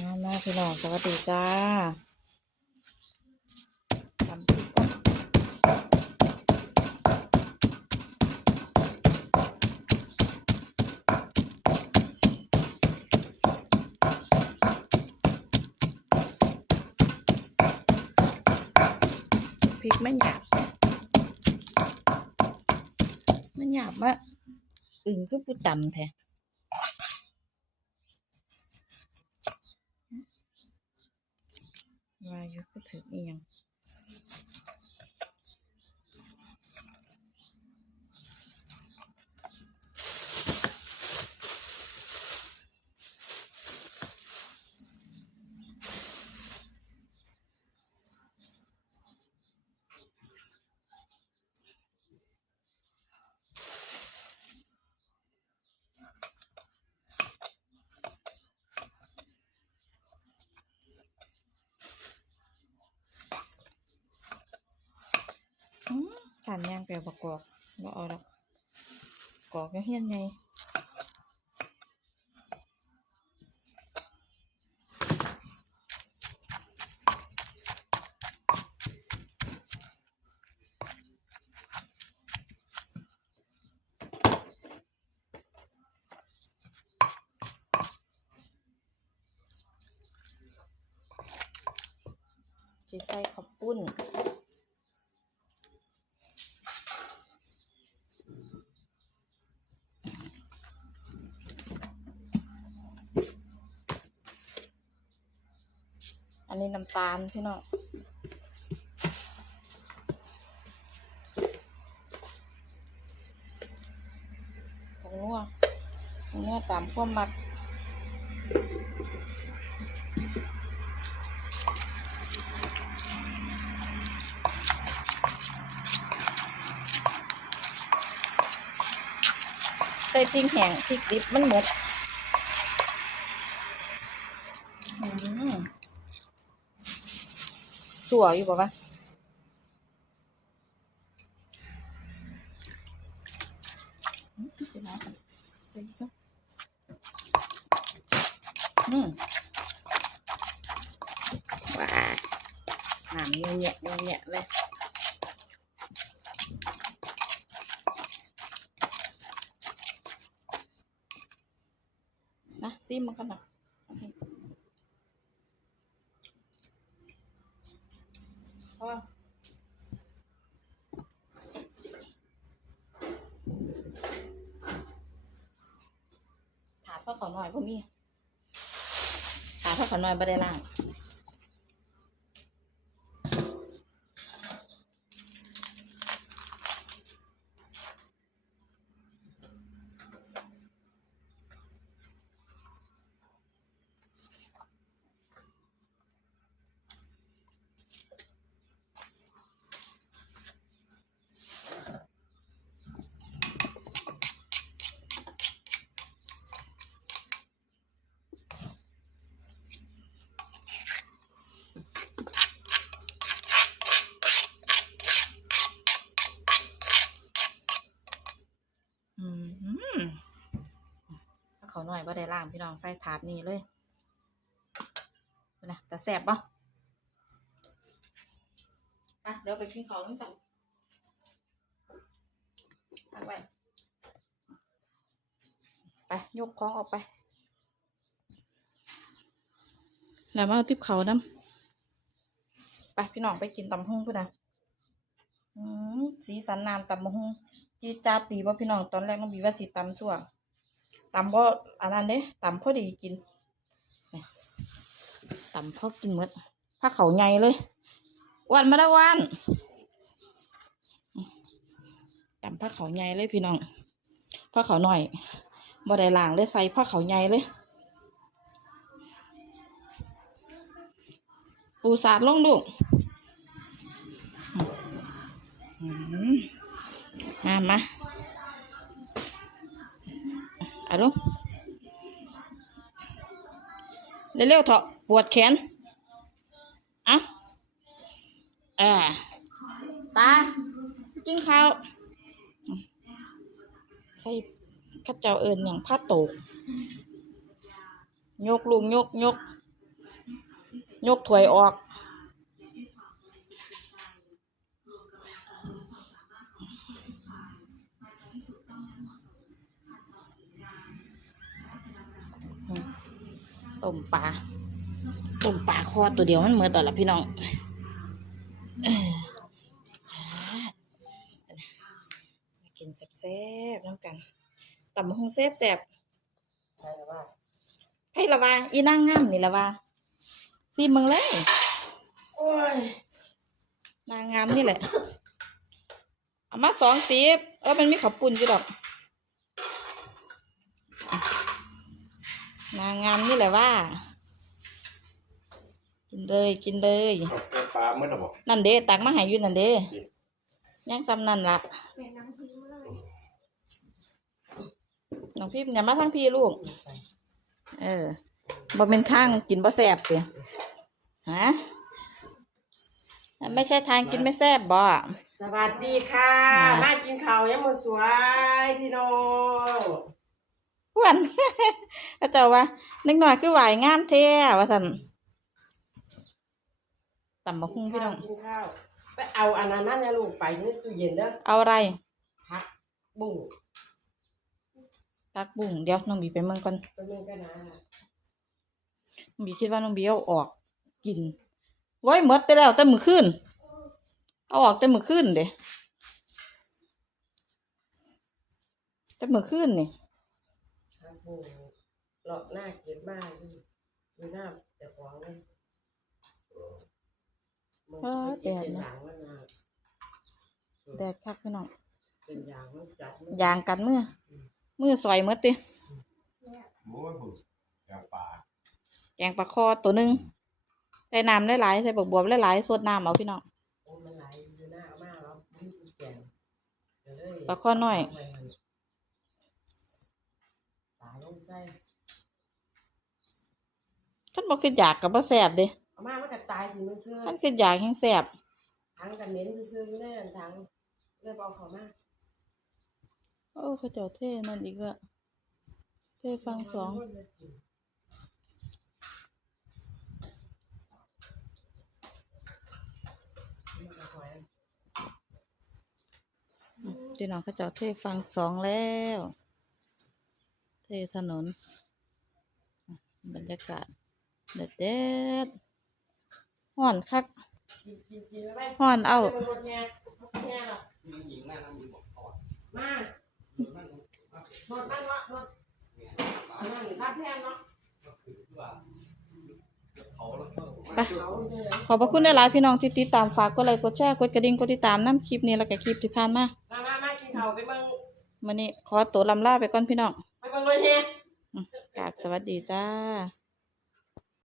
มามาพี่น้องสวัสดีจ้าทำพริกก่อนพริกไมันหยาบมันหยาบมากอึ่งคือผู้ตำแท้ ว่าอยู่ก็ถึงอีหยังอื้อการย่างแปลประกอบก็เอาดอกกอกยังเฮียนไงสิใส่ข้าวปุ้น อันนี้น้ำตาลพี่น้องผงนัวผงนัวตามความมักใส่พริกแห้งพริกดิบมันหมดอืม สัวอยู่ปะวะอืมเดี๋ยวนะใส่อีกก่อนอืมว้าน้ำเยอะแยะเยอะแยะเลยนะซิมมันกันหน่อยเพราะ ว่าถาดพ่อขอหน่อยพวกนี้ถาดพ่อขอหน่อยไม่ได้ล่าง อืมถ้า เขาหน่อยว่าได้ล่างพี่น้องใส่ถาดนี้เลยเป็นไงแต่แสบปะไปเดี๋ยวไปกินข้าวด้วยกันไปไปไปยกของออกไป แล้วมาเอาทิปเขาน้ำไปพี่น้องไปกินตำหุ่งพุ่นนะอืมสีสันน้ำตำหุ่งจีดจาตีว่าพี่น้องตอนแรกน้องบีว่าสิตำสั่ว ตำเพราะอันนั้นเด้ตำพอดีกินตำพอกินหมดผ้าเขาใหญ่เลยวันมาได้วันตำผ้าเขาใหญ่เลยพี่น้องผ้าเขาหน่อยบ่ได้ล้างเลยใส่ผ้าเขาใหญ่เลยปูสาดลงลูกมามา อาลูกเร็วๆเถอะปวดแขนอะเออตา กินข้าวใส่ข้าเจ้าเอิญอย่างผ้าโตกยกลุงยกยก ยกถ้วยออก ต้มปลาต้มปลาคอตัวเดียวมันเหมือนต่อละพี่น้องเอ้อมากินแซ่บๆน้ำกันตำบักหงแซ่บแซ่บใช่แล้วว่าๆให้ละว่าอีนางงามนี่ละว่าซีมึงเลยโอ้ยนางงามนี่แหละเอามาสองสีบเออมันมีขับปุ่นอยู่ดอก นางงามนี่แหละว่า กินเลยกินเลยปลาเมื่อไหร่บอกนั่นเด้ตักมาให้อยู่นั่นเด้ยังซ้ำนั่นละน้องพี่อย่ามาทั้งพี่ลูก เออบ่เป็นข้างกินบ่แซ่บเตียฮะไม่ใช่ทางกินไม่แซ่บบ่สวัสดีค่ะค่ะมากินข้าวยังหมดสวยพี่น้อง อ้วนก็เจ้าว่านึกหน่อยคือไหวงานแท้ว่าซั่นตำบักหุ่งพี่น้องกินข้าวไปเอาอันนั้นนั่นนะลูกไปในตู้เย็นเด้อเอาอะไรพักบุ้งตักบุ้งเดี๋ยวน้องบีไปเมืองก่อนตัวนึงก็นะน้องบีคิดว่าน้องบีเอาออกกินโว้ยหมดไปแล้วแต่มื้อคืนเอาออกแต่มื้อคืนเด้แต่มื้อคืนนี่ พักบุ้งเลาะหน้าเก็บมากดูดูหน้าแต่ของเลยมันเป็นอย่างมันนะแดดคักพี่น้องเป็นอย่างมันจัดมันยางกันมือมือซอยหมดติโอ้ยผมอยากปลาแกงปลาคอตัวหนึงใส่น้ำหลายๆใส่บักบวบหลายๆสดน้ำเอาพี่น้อง โอ้มันไหลอยู่หน้าเอามากแล้วมันมีแกงเดี๋ยวเลยปลาข้อน้อยปลาลงไส้ คันบ่คืออยากกับบ่แซ่บเด้เอามามันก็ตายถึงมันซื้อคันคืออยากแฮงแซ่บทั้งกันเหม็นซื้ออยู่ในอันทั้งเลยเอาเขามาโอ้เขาเจ้าเท่นั่นอีกละเท่ฟังสองพี่น้องเขาเจ้าเท่ฟังสองแล้ว เท่ถนนอะบรรยากาศ เด็ดเด็ดๆห่อนคักกินกินกินแล้วไปห่อนเอาไปรถแง่รถแง่หรอหญิงหน้าน้ำมือบอกก่อนมารถมันวะรถอันนั้นรับแพงเนาะไปเขาเนี่ยขอบพระคุณหลายๆพี่น้องที่ติดตามฝากกดไลค์กดแชร์กดกระดิ่งกดติดตามน้ำคลิปนี้แล้วก็คลิปที่ผ่านมา มามามากินข้าวไปเบิ่งวันนี้ขอตัวลำลาไปก่อนพี่น้อง ไปเบิ่งรถแง่กราบสวัสดีจ้า